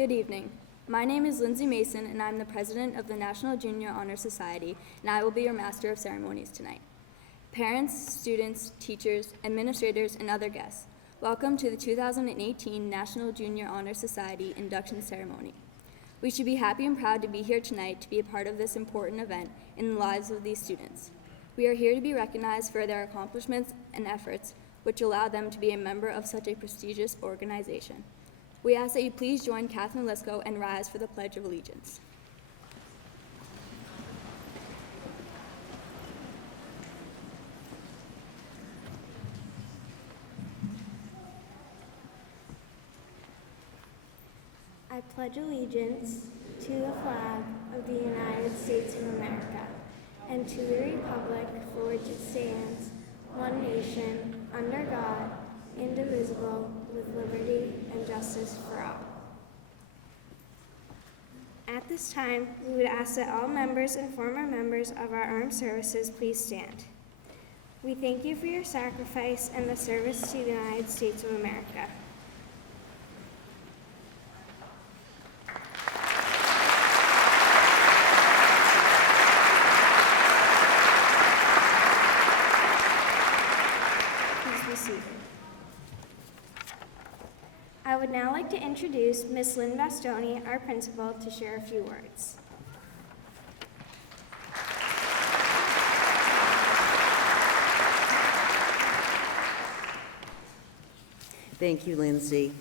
Good evening. My name is Lindsay Mason, and I'm the president of the National Junior Honor Society, and I will be your master of ceremonies tonight. Parents, students, teachers, administrators, and other guests, welcome to the 2018 National Junior Honor Society induction ceremony. We should be happy and proud to be here tonight to be a part of this important event in the lives of these students. We are here to be recognized for their accomplishments and efforts, which allow them to be a member of such a prestigious organization. We ask that you please join Catherine Lisko and rise for the Pledge of Allegiance. I pledge allegiance to the flag of the United States of America and to the republic for which it stands, one nation, under God, indivisible, with liberty and justice for all. At this time, we would ask that all members and former members of our armed services please stand. We thank you for your sacrifice and the service to the United States of America. I would now like to introduce Ms. Lynn Bastoni, our principal, to share a few words. Thank you, Lindsay.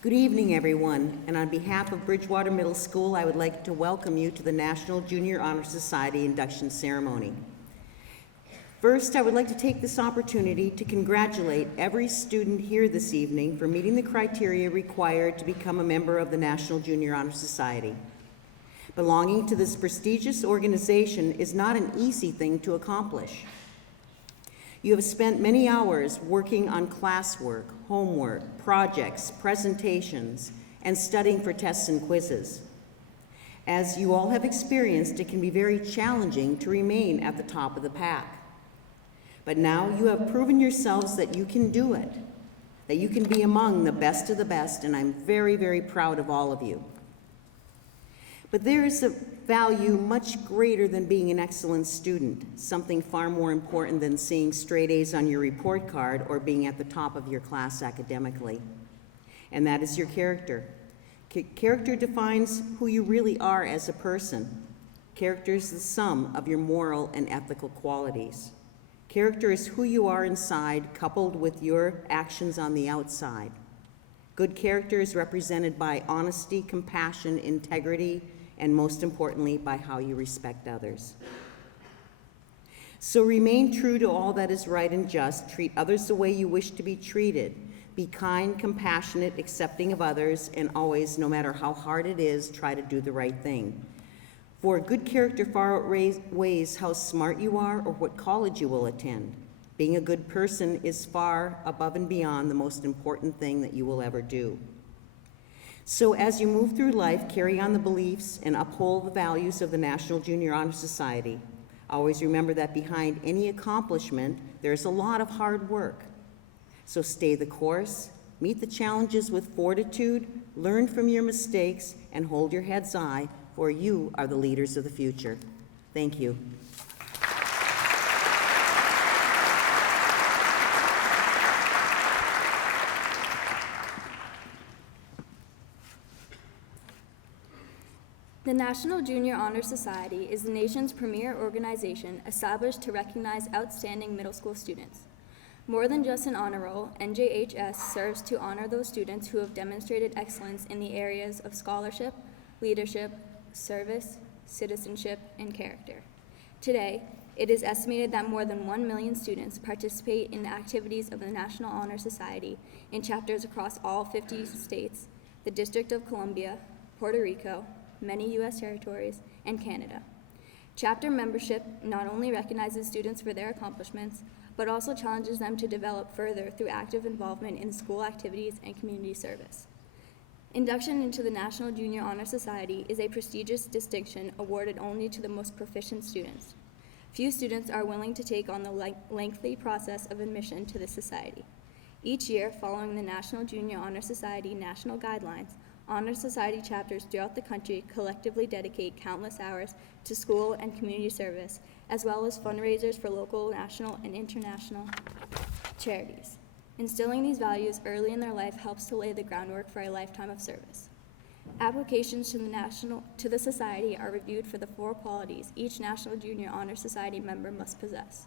Good evening, everyone, and on behalf of Bridgewater Middle School, I would like to welcome you to the National Junior Honor Society induction ceremony. First, I would like to take this opportunity to congratulate every student here this evening for meeting the criteria required to become a member of the National Junior Honor Society. Belonging to this prestigious organization is not an easy thing to accomplish. You have spent many hours working on classwork, homework, projects, presentations, and studying for tests and quizzes. As you all have experienced, it can be very challenging to remain at the top of the pack. But now you have proven yourselves that you can do it, that you can be among the best of the best, and I'm very, very proud of all of you. But there is a value much greater than being an excellent student, something far more important than seeing straight A's on your report card or being at the top of your class academically. And that is your character. Character defines who you really are as a person. Character is the sum of your moral and ethical qualities. Character is who you are inside, coupled with your actions on the outside. Good character is represented by honesty, compassion, integrity, and most importantly, by how you respect others. So remain true to all that is right and just. Treat others the way you wish to be treated. Be kind, compassionate, accepting of others, and always, no matter how hard it is, try to do the right thing. For good character far outweighs how smart you are or what college you will attend. Being a good person is far above and beyond the most important thing that you will ever do. So as you move through life, carry on the beliefs and uphold the values of the National Junior Honor Society. Always remember that behind any accomplishment, there's a lot of hard work. So stay the course, meet the challenges with fortitude, learn from your mistakes, and hold your heads high, for you are the leaders of the future. Thank you. The National Junior Honor Society is the nation's premier organization established to recognize outstanding middle school students. More than just an honor roll, NJHS serves to honor those students who have demonstrated excellence in the areas of scholarship, leadership, service, citizenship, and character. Today, it is estimated that more than 1 million students participate in the activities of the National Honor Society in chapters across all 50 states, the District of Columbia, Puerto Rico, many U.S. territories, and Canada. Chapter membership not only recognizes students for their accomplishments, but also challenges them to develop further through active involvement in school activities and community service. Induction into the National Junior Honor Society is a prestigious distinction awarded only to the most proficient students. Few students are willing to take on the lengthy process of admission to this society. Each year, following the National Junior Honor Society national guidelines, Honor Society chapters throughout the country collectively dedicate countless hours to school and community service, as well as fundraisers for local, national, and international charities. Instilling these values early in their life helps to lay the groundwork for a lifetime of service. Applications to the Society are reviewed for the 4 qualities each National Junior Honor Society member must possess.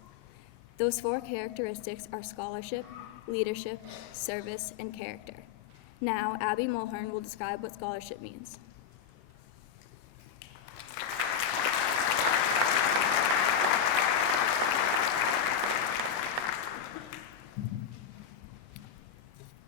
Those 4 characteristics are scholarship, leadership, service, and character. Now, Abby Mulhern will describe what scholarship means.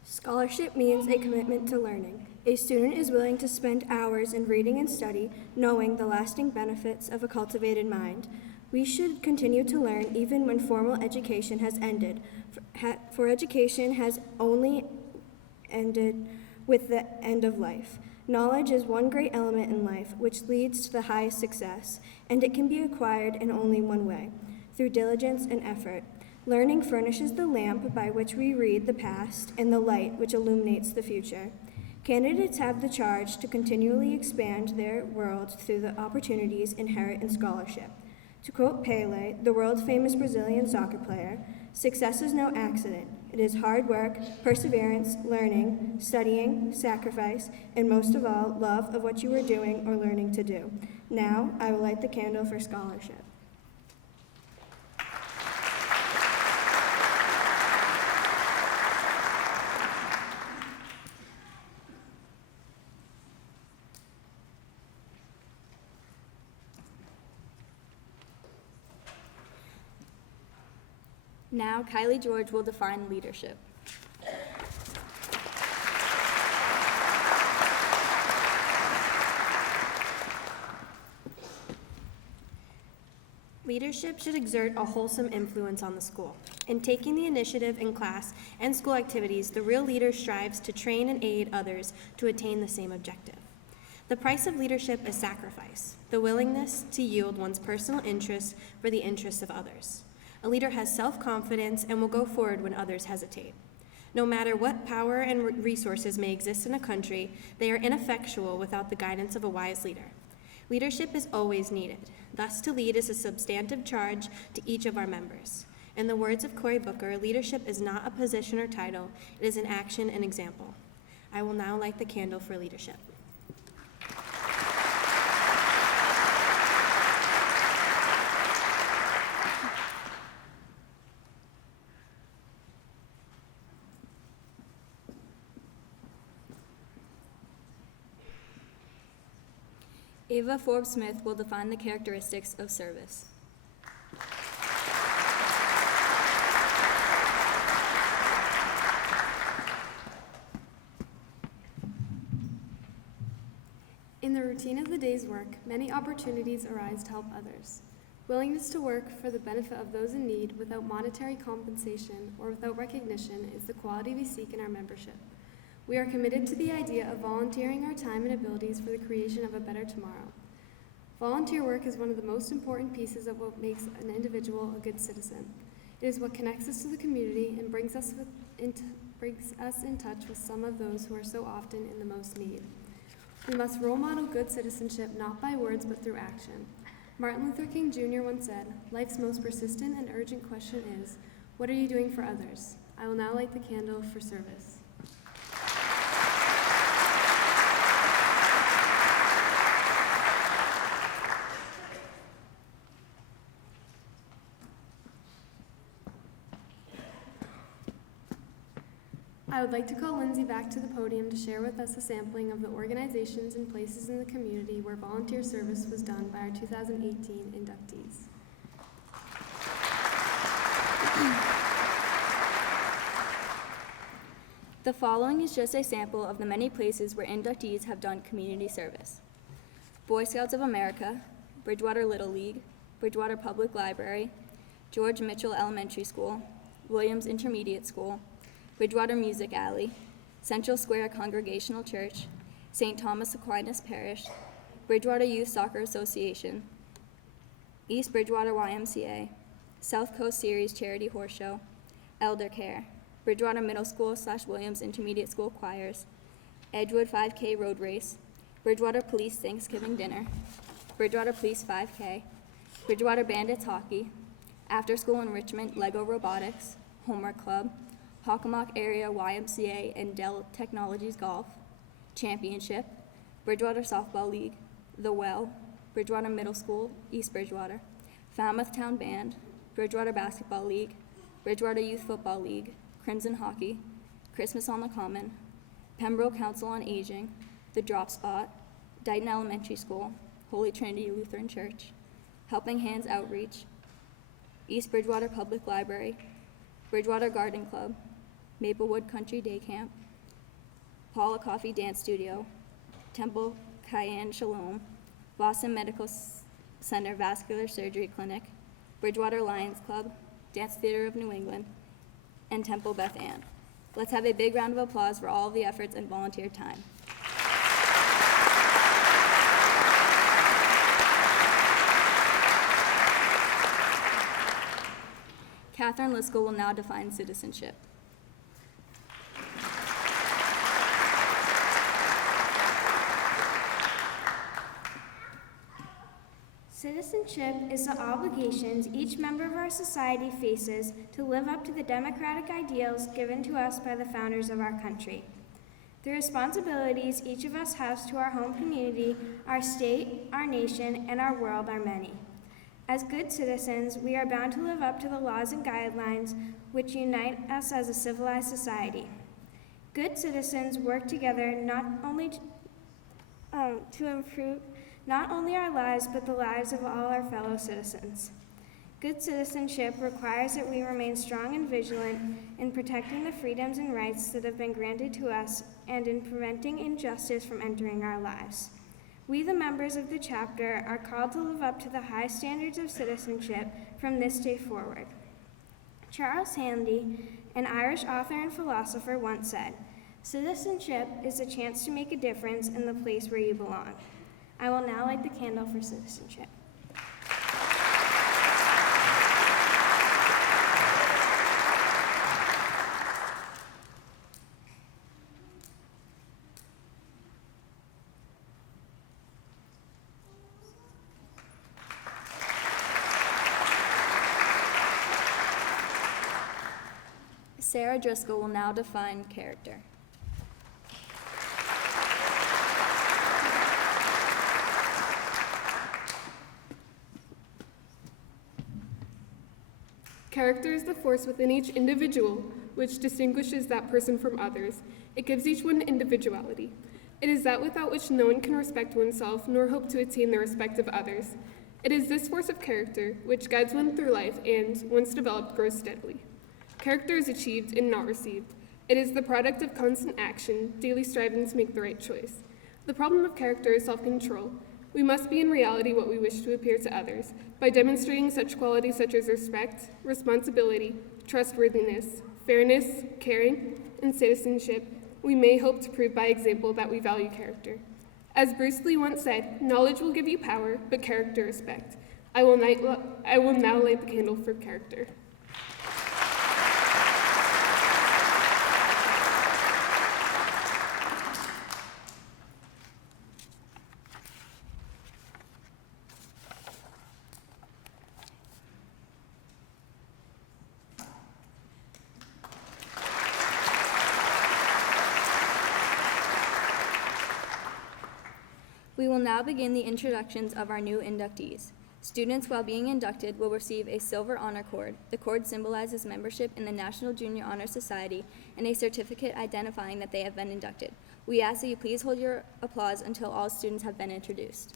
Scholarship means a commitment to learning. A student is willing to spend hours in reading and study, knowing the lasting benefits of a cultivated mind. We should continue to learn even when formal education has ended, for education has only ended with the end of life. Knowledge is one great element in life which leads to the highest success, and it can be acquired in only one way, through diligence and effort. Learning furnishes the lamp by which we read the past and the light which illuminates the future. Candidates have the charge to continually expand their world through the opportunities inherent in scholarship. To quote Pele, the world-famous Brazilian soccer player, "Success is no accident. It is hard work, perseverance, learning, studying, sacrifice, and most of all, love of what you are doing or learning to do." Now, I will light the candle for scholarship. Now, Kylie George will define leadership. Leadership should exert a wholesome influence on the school. In taking the initiative in class and school activities, the real leader strives to train and aid others to attain the same objective. The price of leadership is sacrifice, the willingness to yield one's personal interests for the interests of others. A leader has self-confidence and will go forward when others hesitate. No matter what power and resources may exist in a country, they are ineffectual without the guidance of a wise leader. Leadership is always needed. Thus, to lead is a substantive charge to each of our members. In the words of Cory Booker, leadership is not a position or title, it is an action and example. I will now light the candle for leadership. Ava Forbes-Smith will define the characteristics of service. In the routine of the day's work, many opportunities arise to help others. Willingness to work for the benefit of those in need without monetary compensation or without recognition is the quality we seek in our membership. We are committed to the idea of volunteering our time and abilities for the creation of a better tomorrow. Volunteer work is one of the most important pieces of what makes an individual a good citizen. It is what connects us to the community and brings us in touch with some of those who are so often in the most need. We must role model good citizenship not by words but through action. Martin Luther King Jr. once said, "Life's most persistent and urgent question is, what are you doing for others?" I will now light the candle for service. I would like to call Lindsay back to the podium to share with us a sampling of the organizations and places in the community where volunteer service was done by our 2018 inductees. The following is just a sample of the many places where inductees have done community service: Boy Scouts of America, Bridgewater Little League, Bridgewater Public Library, George Mitchell Elementary School, Williams Intermediate School, Bridgewater Music Alley, Central Square Congregational Church, St. Thomas Aquinas Parish, Bridgewater Youth Soccer Association, East Bridgewater YMCA, South Coast Series Charity Horse Show, Elder Care, Bridgewater Middle School / Williams Intermediate School choirs, Edgewood 5K road race, Bridgewater Police Thanksgiving dinner, Bridgewater Police 5K, Bridgewater Bandits hockey, after-school enrichment Lego robotics, homework club, Hockomock area YMCA and Dell Technologies golf, championship, Bridgewater softball league, The Well, Bridgewater Middle School, East Bridgewater, Falmouth Town Band, Bridgewater Basketball League, Bridgewater Youth Football League, Crimson Hockey, Christmas on the Common, Pembroke Council on Aging, The Drop Spot, Dighton Elementary School, Holy Trinity Lutheran Church, Helping Hands Outreach, East Bridgewater Public Library, Bridgewater Garden Club, Maplewood Country Day Camp, Paula Coffee Dance Studio, Temple Cayenne Shalom, Boston Medical Center Vascular Surgery Clinic, Bridgewater Lions Club, Dance Theater of New England, and Temple Beth Ann. Let's have a big round of applause for all of the efforts and volunteer time. Catherine Liskell will now define citizenship. Citizenship is the obligations each member of our society faces to live up to the democratic ideals given to us by the founders of our country. The responsibilities each of us has to our home community, our state, our nation, and our world are many. As good citizens, we are bound to live up to the laws and guidelines which unite us as a civilized society. Good citizens work together not only to improve not only our lives, but the lives of all our fellow citizens. Good citizenship requires that we remain strong and vigilant in protecting the freedoms and rights that have been granted to us and in preventing injustice from entering our lives. We, the members of the chapter, are called to live up to the high standards of citizenship from this day forward. Charles Handy, an Irish author and philosopher, once said, "Citizenship is a chance to make a difference in the place where you belong." I will now light the candle for citizenship. Sarah Driscoll will now define character. Character is the force within each individual which distinguishes that person from others. It gives each one individuality. It is that without which no one can respect oneself nor hope to attain the respect of others. It is this force of character which guides one through life and, once developed, grows steadily. Character is achieved and not received. It is the product of constant action, daily striving to make the right choice. The problem of character is self-control. We must be in reality what we wish to appear to others by demonstrating such qualities such as respect, responsibility, trustworthiness, fairness, caring, and citizenship. We may hope to prove by example that we value character. As Bruce Lee once said, knowledge will give you power, but character respect. I will now light the candle for character. We will now begin the introductions of our new inductees. Students, while being inducted, will receive a silver honor cord. The cord symbolizes membership in the National Junior Honor Society and a certificate identifying that they have been inducted. We ask that you please hold your applause until all students have been introduced.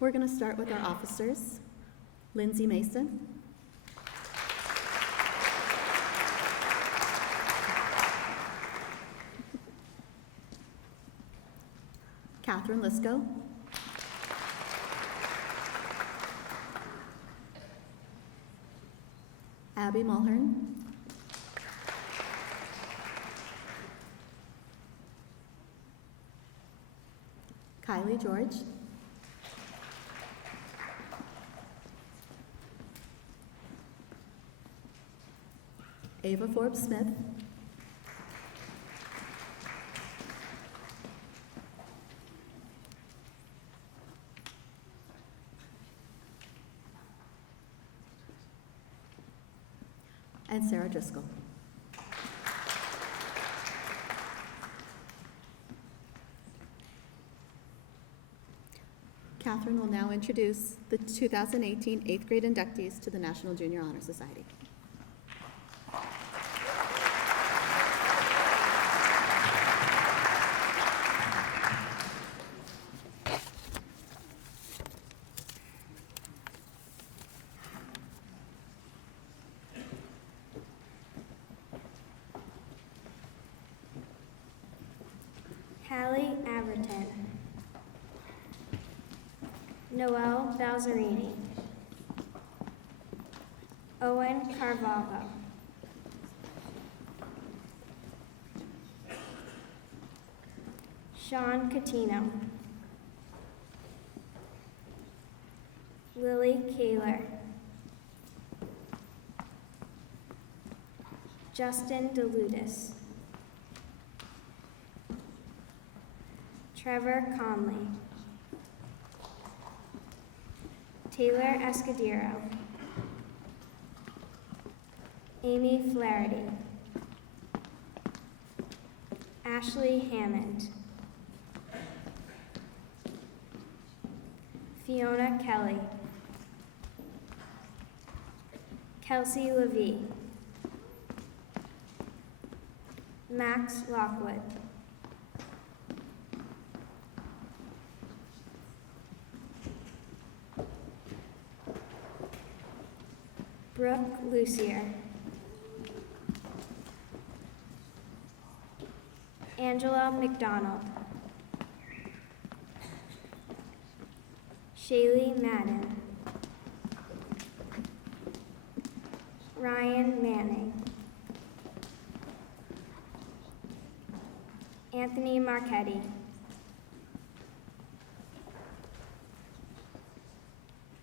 We're going to start with our officers. Lindsay Mason. Catherine Lisco. Abby Mulhern. Kylie George. Ava Forbes Smith. And Sarah Driscoll. Catherine will now introduce the 2018 8th grade inductees to the National Junior Honor Society. Hallie Averton, Noelle Balzerini, Owen Carvalho, Sean Catino, Lily Kaler, Justin DeLudis, Trevor Conley, Taylor Escudero, Amy Flaherty, Ashley Hammond, Fiona Kelly, Kelsey Levy, Max Lockwood, Brooke Lucier, Angela McDonald, Shaylee Madden, Ryan Manning, Anthony Marchetti,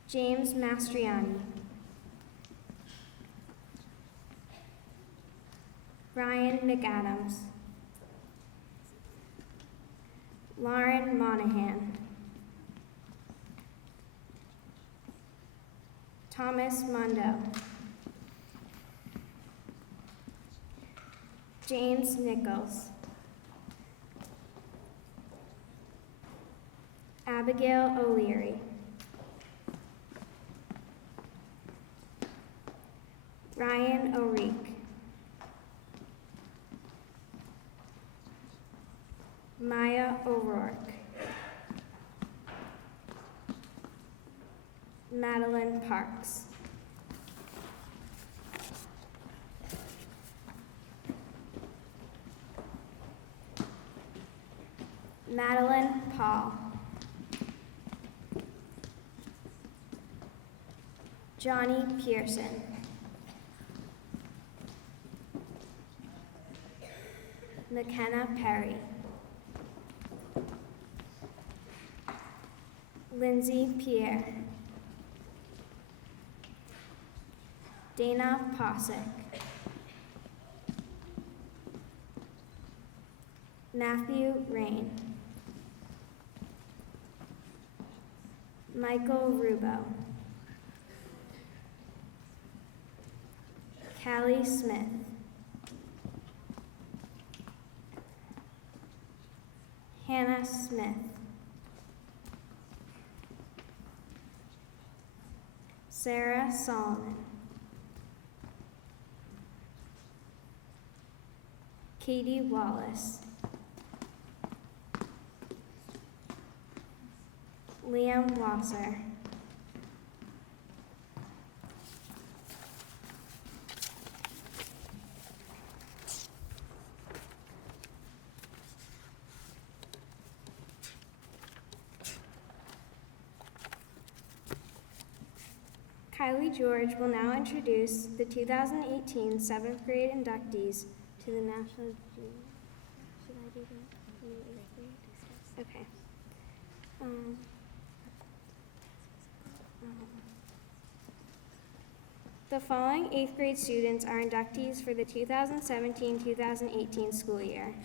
James Mastriani, Ryan McAdams, Lauren Monahan, Thomas Mondo, James Nichols, Abigail O'Leary, Ryan O'Reek, Maya O'Rourke, Madeline Parks, Madeline Paul, Johnny Pearson, McKenna Perry, Lindsay Pierre, Dana Posick, Matthew Rain, Michael Rubo, Callie Smith, Hannah Smith, Sarah Solomon, Katie Wallace, Liam Wasser, Kylie George will now introduce the 2018 7th grade inductees to the National Junior. Should I do that in the 8th grade? Okay. The following 8th grade students are inductees for the 2017-2018 school year.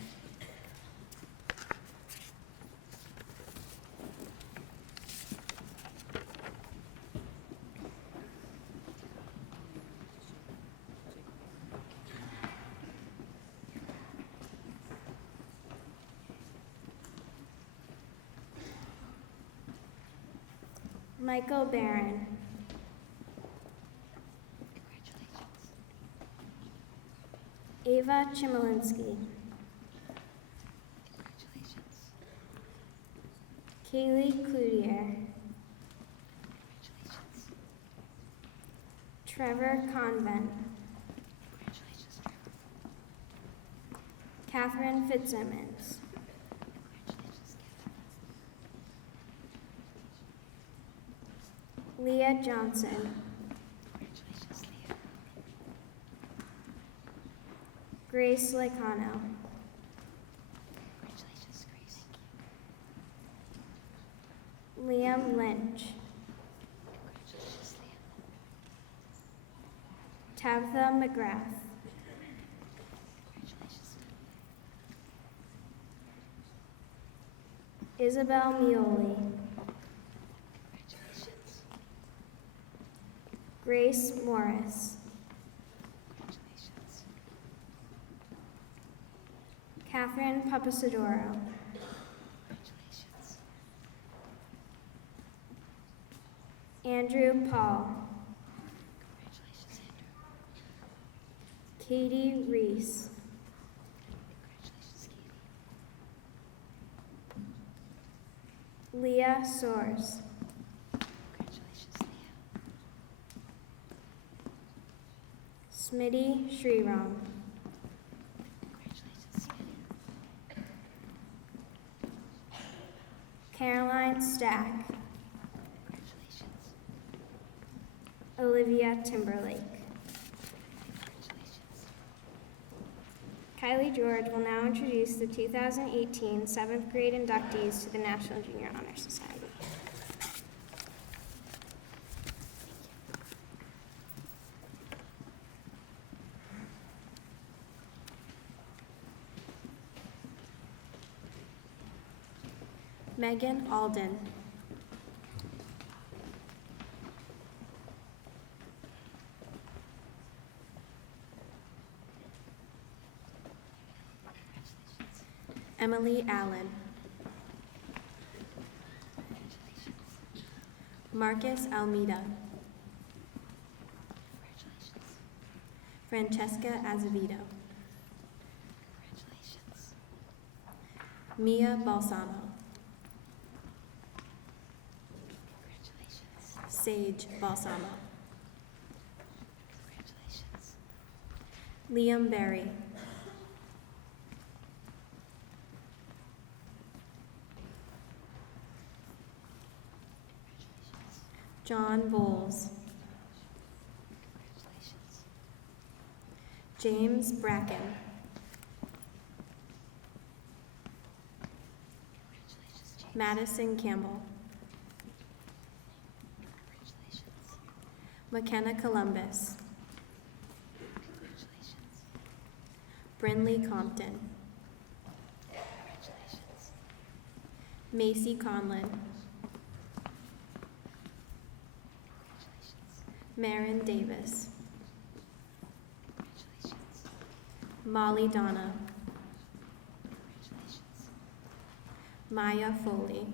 Michael Barron. Ava Chmielewski. Kaylee Cloutier. Trevor Convent. Catherine Fitzsimmons. Leah Johnson. Grace Licano. Liam Lynch. Tabitha McGrath. Isabel Muley. Grace Morris. Catherine Papasadoro. Andrew Paul. Katie Reese. Leah Soares. Smitty Shriram. Caroline Stack. Olivia Timberlake. Kylie George will now introduce the 2018 7th grade inductees to the National Junior Honor Society. Megan Alden. Emily Allen. Marcus Almeida. Francesca Azevedo. Mia Balsamo. Sage Balsamo. Liam Berry. John Bowles. James Bracken. Madison Campbell. McKenna Columbus. Brinley Compton. Macy Conlon. Marin Davis. Molly Donna. Maya Foley.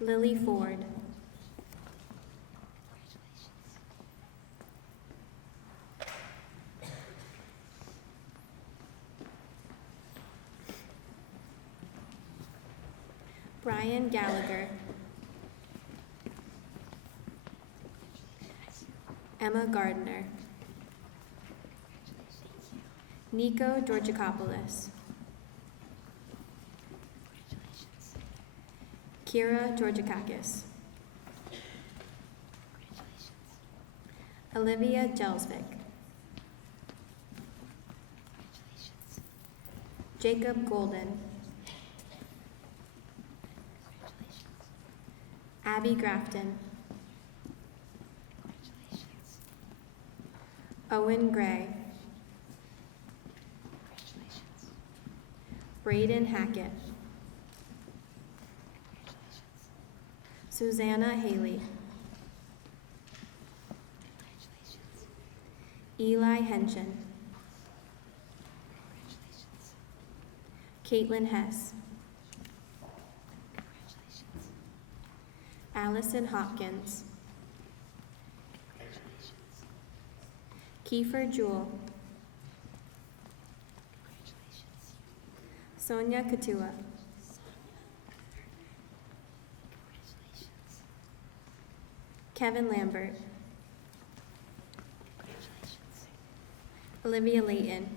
Lily Ford. Brian Gallagher. Emma Gardner. Nico Georgikopoulos. Kira Georgikakis. Olivia Jelsvik. Jacob Golden. Abby Grafton. Owen Gray. Braden Hackett. Susanna Haley. Eli Henshin. Caitlin Hess. Allison Hopkins. Kiefer Jewell. Sonia Katua. Kevin Lambert. Olivia Layton.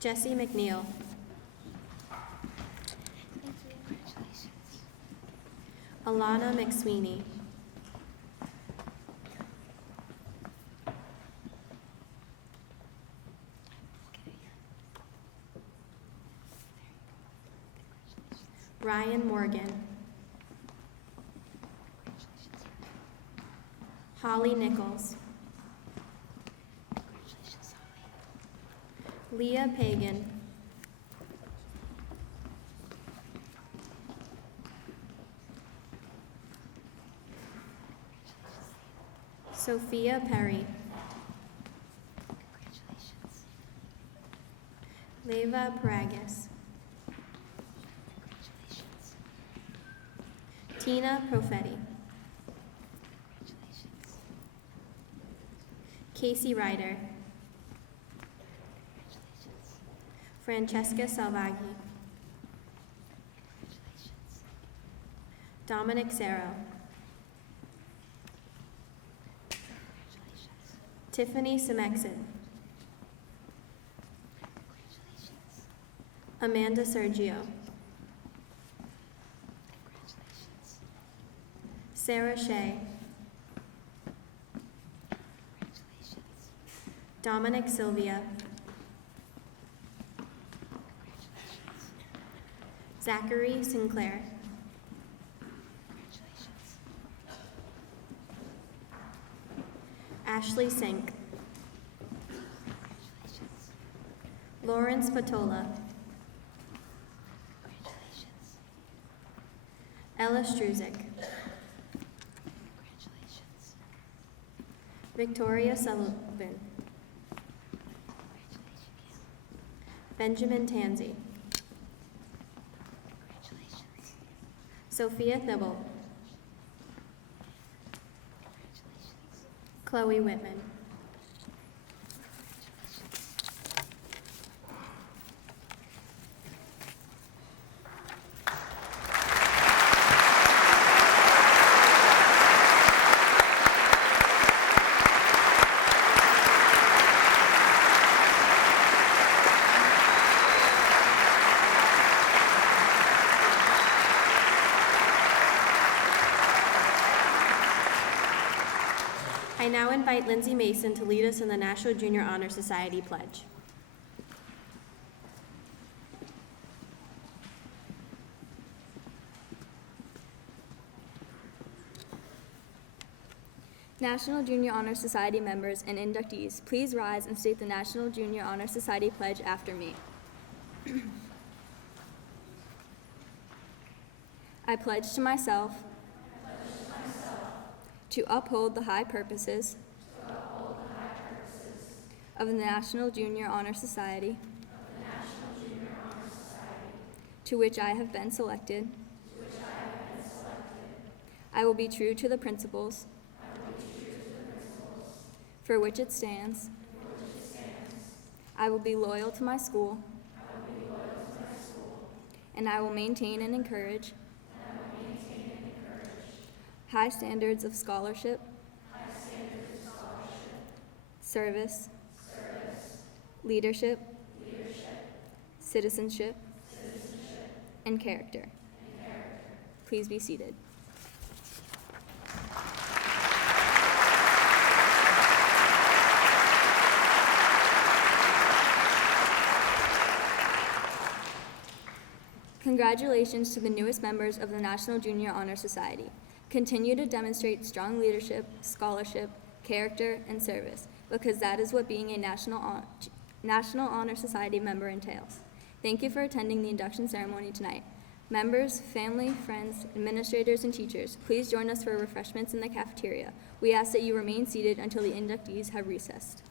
Jesse McNeil. Alana McSweeney. Ryan Morgan. Holly Nichols. Leah Pagan. Sophia Perry. Leva Paragas. Tina Profetti. Casey Ryder. Francesca Salvaghi. Dominic Serro. Tiffany Semexit. Amanda Sergio. Sarah Shea. Dominic Sylvia. Zachary Sinclair. Ashley Sink. Lawrence Patola. Ella Struzik. Victoria Sullivan. Benjamin Tansey. Sophia Thibault. Chloe Whitman. I now invite Lindsay Mason to lead us in the National Junior Honor Society Pledge. National Junior Honor Society members and inductees, please rise and state the National Junior Honor Society pledge after me. I pledge to myself to uphold the high purposes of the National Junior Honor Society, to which I have been selected. I will be true to the principles for which it stands. I will be loyal to my school. And I will maintain and encourage high standards of scholarship, service, leadership, citizenship, and character. Please be seated. Congratulations to the newest members of the National Junior Honor Society. Continue to demonstrate strong leadership, scholarship, character, and service, because that is what being a National Honor Society member entails. Thank you for attending the induction ceremony tonight. Members, family, friends, administrators, and teachers, please join us for refreshments in the cafeteria. We ask that you remain seated until the inductees have recessed.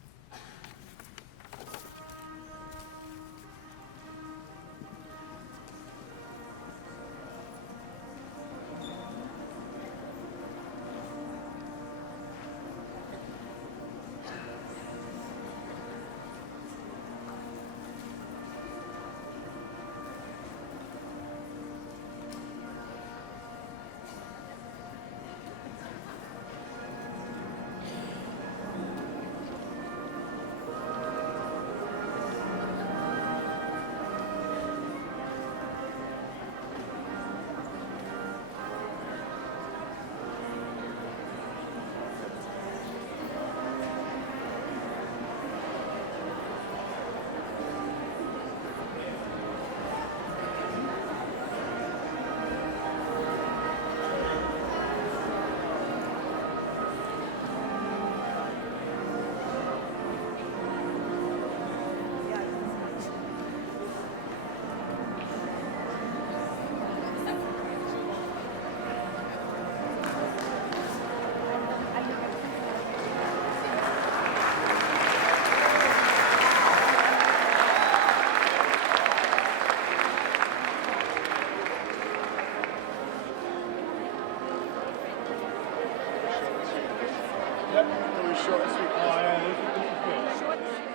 Yep, really short and sweet. Oh, yeah, this is good.